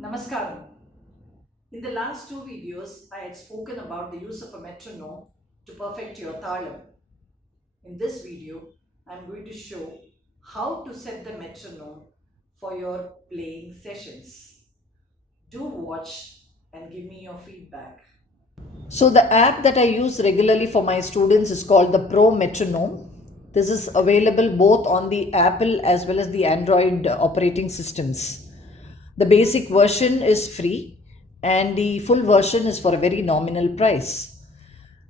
Namaskaram. In the last two videos, I had spoken about the use of a metronome to perfect your talam. In this video, I am going to show how to set the metronome for your playing sessions. Do watch and give me your feedback. So the app that I use regularly for my students is called the Pro Metronome. This is available both on the Apple as well as the Android operating systems. The basic version is free and the full version is for a very nominal price.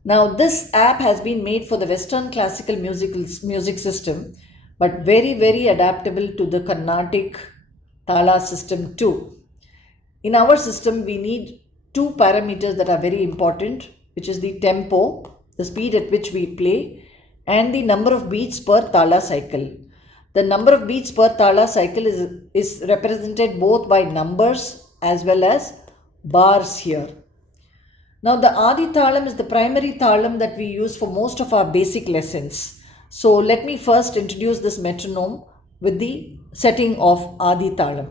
Now this app has been made for the Western classical music system, but very adaptable to the Carnatic Tala system too. In our system we need two parameters that are very important, which is the tempo, the speed at which we play, and the number of beats per Tala cycle. The number of beats per Tala cycle is represented both by numbers as well as bars here. Now the Adi Talam is the primary talam that we use for most of our basic lessons. So let me first introduce this metronome with the setting of Adi Talam.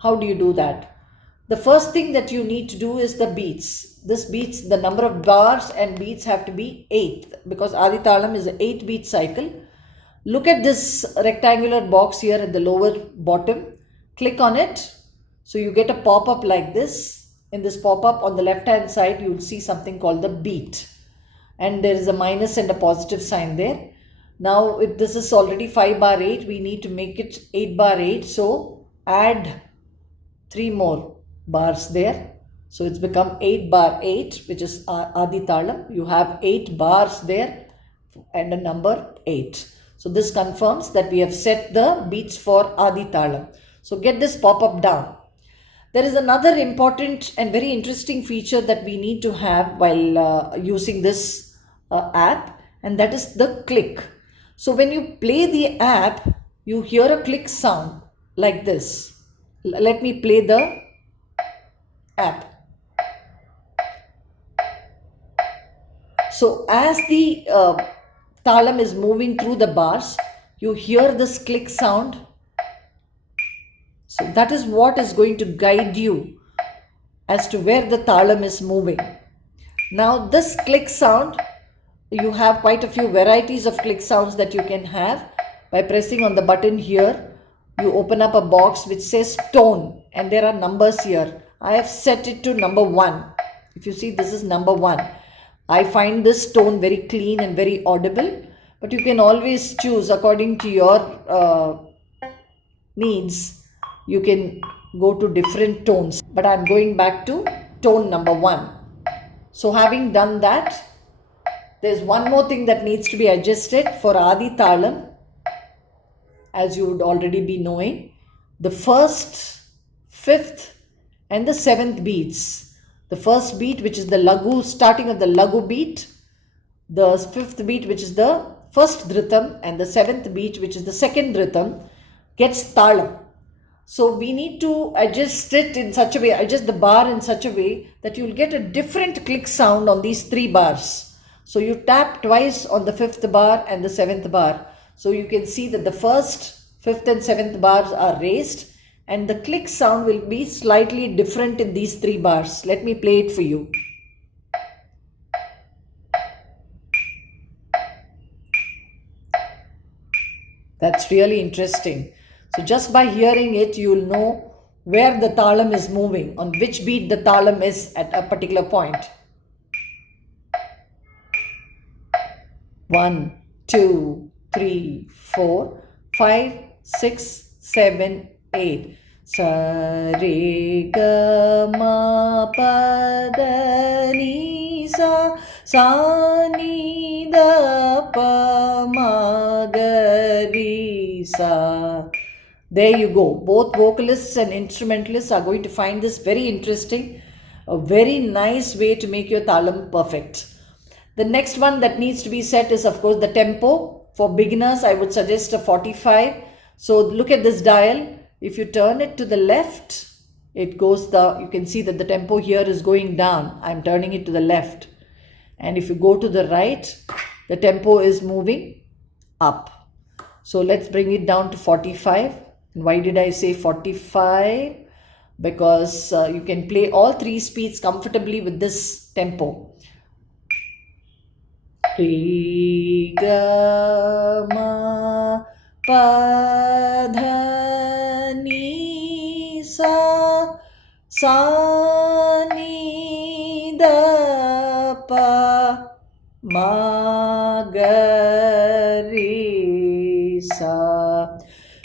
How do you do that? The first thing that you need to do is the beats. The number of bars and beats have to be 8 because Adi Talam is an 8 beat cycle. Look at this rectangular box here at the lower bottom. Click on it. So you get a pop-up like this. In this pop-up on the left hand side, you will see something called the beat. And there is a minus and a positive sign there. Now if this is already 5 bar 8, we need to make it 8 bar 8. So add 3 more bars there. So it's become 8 bar 8, which is Adi Talam. You have 8 bars there and a number 8. So this confirms that we have set the beats for Adi Talam. So get this pop-up down. There is another important and very interesting feature that we need to have while using this app, and that is the click. So when you play the app, you hear a click sound like this. Let me play the app. So as the talam is moving through the bars, you hear this click sound. So that is what is going to guide you as to where the talam is moving. Now this click sound, you have quite a few varieties of click sounds that you can have. By pressing on the button here, you open up a box which says tone, and there are numbers here. I have set it to number 1. If you see, this is number 1. I find this tone very clean and very audible, but you can always choose according to your needs. You can go to different tones, but I'm going back to tone number 1. So having done that, there's one more thing that needs to be adjusted for Adi Talam, as you would already be knowing. The first, 5th and the 7th beats. The first beat, which is the lagu, starting of the lagu beat, the 5th beat, which is the first dhritam, and the 7th beat, which is the second dhritam, gets talam. So we need to adjust it in such a way, adjust the bar in such a way that you will get a different click sound on these 3 bars. So you tap twice on the 5th bar and the 7th bar. So you can see that the first, 5th and 7th bars are raised, and the click sound will be slightly different in these 3 bars. Let me play it for you. That's really interesting. So just by hearing it, you will know where the talam is moving, on which beat the talam is at a particular point. 1, 2, 3, 4, 5, 6, 7, 8. Sa re ga ma pa da ni sa ni da pa ma ga ri sa. There you go. Both vocalists and instrumentalists are going to find this very interesting, a very nice way to make your talam perfect. The next one that needs to be set is, of course, the tempo. For beginners, I would suggest a 45. So look at this dial. If you turn it to the left, it goes you can see that the tempo here is going down. I'm turning it to the left. And if you go to the right, the tempo is moving up. So let's bring it down to 45. And why did I say 45? because you can play all three speeds comfortably with this tempo. Re ga ma pa dha ni sa sa ni da pa ma ga re sa.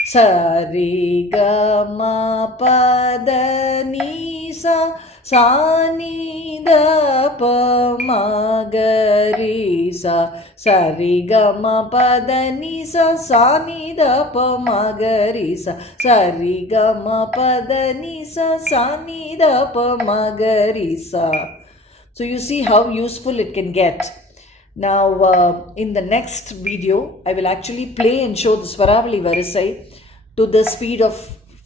Sa re ga ma pa da ni sa sa ni da pa ma ga re sa. Sa re ga ma pa da ni sa sa ni da pa ma ga re sa. Sa re ga ma pa da ni sa sa ni da pa ma ga re sa. So you see how useful it can get. Now in the next video, I will actually play and show the Swaravali Varisai to the speed of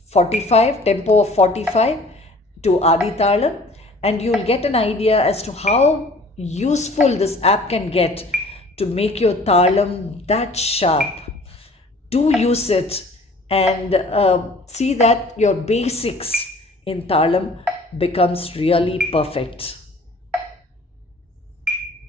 45, tempo of 45 to Adi Talam, and you will get an idea as to how useful this app can get to make your talam that sharp. Do use it and see that your basics in talam becomes really perfect.